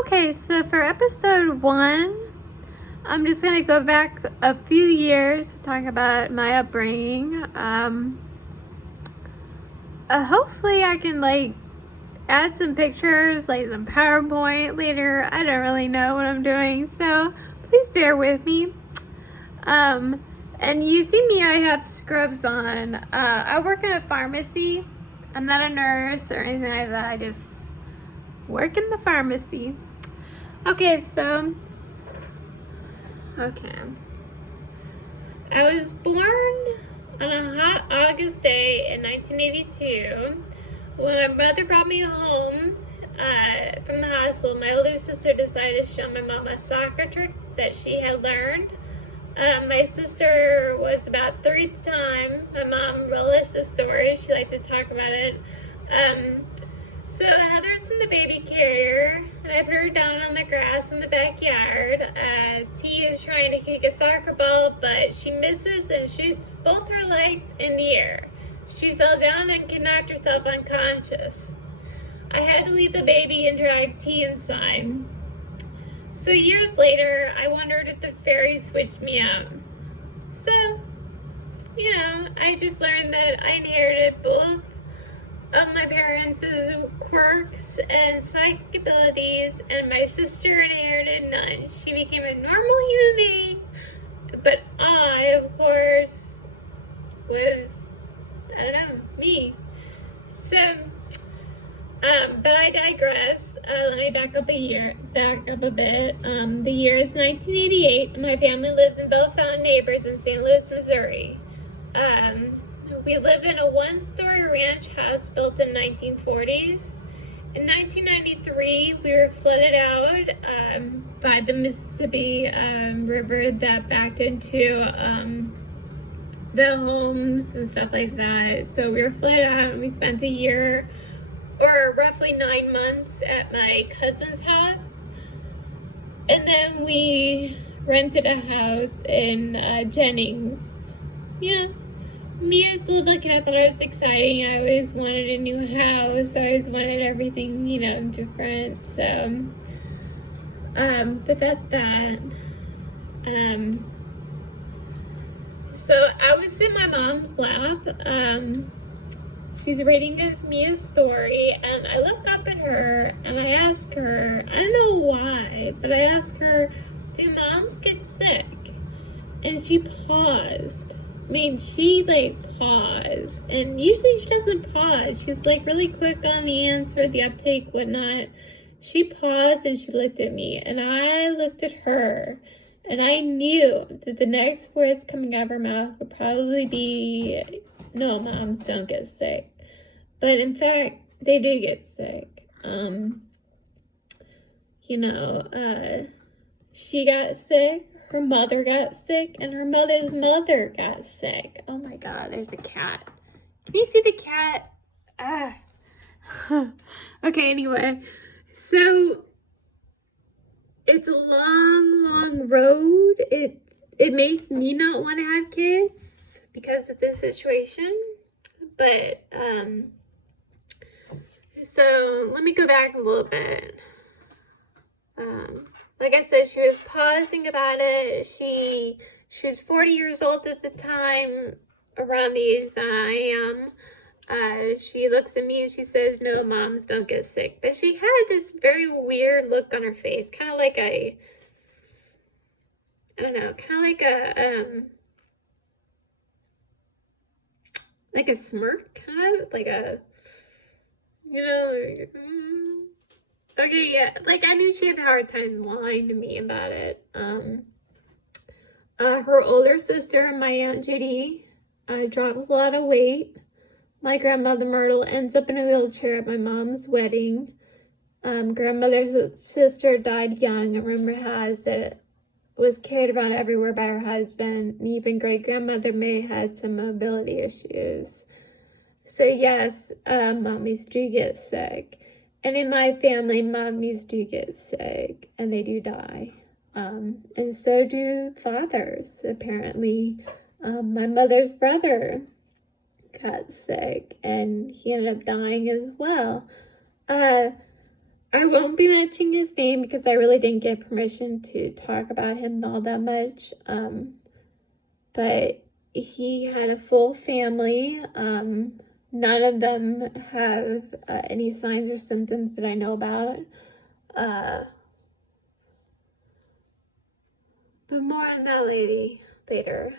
Okay, so for episode 1, I'm just going to go back a few years, talk about my upbringing. Hopefully I can, add some pictures, some PowerPoint later. I don't really know what I'm doing, so please bear with me. And you see me, I have scrubs on. I work in a pharmacy. I'm not a nurse or anything like that. I just work in the pharmacy. Okay. I was born on a hot August day in 1982 when my mother brought me home from the hospital. My older sister decided to show my mom a soccer trick that she had learned. My sister was about 3 at the time. My mom relished the story. She liked to talk about it. So Heather's in the baby carrier, and I put her down on the grass in the backyard. T is trying to kick a soccer ball, but she misses and shoots both her legs in the air. She fell down and knocked herself unconscious. I had to leave the baby and drag T inside. So years later, I wondered if the fairy switched me out. So, I just learned that I inherited both of my parents' quirks and psychic abilities, and my sister inherited none. She became a normal human being, but I, of course, was, me. So, but I digress. Let me back up a bit. The year is 1988, and my family lives in Bellefontaine Neighbors in St. Louis, Missouri. We live in a one-story ranch house built in 1940s. In 1993, we were flooded out by the Mississippi River that backed into the homes and stuff like that. So we were flooded out, and we spent a year, or roughly 9 months, at my cousin's house. And then we rented a house in Jennings. Yeah. Me as a little kid, I thought it was exciting. I always wanted a new house. I always wanted everything, different. So, but that's that. So I was in my mom's lap. She's reading me a story, and I look up at her, and I ask her, I don't know why, but I ask her, do moms get sick? And she paused. She paused, and usually she doesn't pause. She's really quick on the answer, the uptake, whatnot. She paused and she looked at me, and I looked at her, and I knew that the next words coming out of her mouth would probably be, no, moms don't get sick. But in fact, they do get sick. She got sick. Her mother got sick, and her mother's mother got sick. Oh my God, there's a cat. Can you see the cat? Okay, anyway. So, it's a long, long road. It makes me not want to have kids because of this situation. But, so let me go back a little bit. Like I said, she was pausing about it. She was 40 years old at the time, around the age that I am. She looks at me and she says, no, moms don't get sick. But she had this very weird look on her face, kind of like a smirk, kind of like a, okay, yeah, I knew she had a hard time lying to me about it. Her older sister, my Aunt Judy, drops a lot of weight. My grandmother Myrtle ends up in a wheelchair at my mom's wedding. Grandmother's sister died young, and rumor has it was carried around everywhere by her husband, and even great-grandmother May had some mobility issues. So yes, mommies do get sick. And in my family, mommies do get sick, and they do die. And so do fathers, apparently. My mother's brother got sick, and he ended up dying as well. I won't be mentioning his name because I really didn't get permission to talk about him all that much. But he had a full family. None of them have any signs or symptoms that I know about. But more on that later.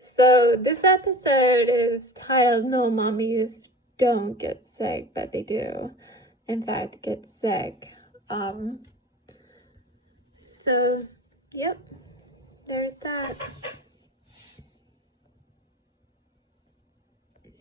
So this episode is titled "No Mommies Don't Get Sick," but they do, in fact, get sick. So, yep, there's that.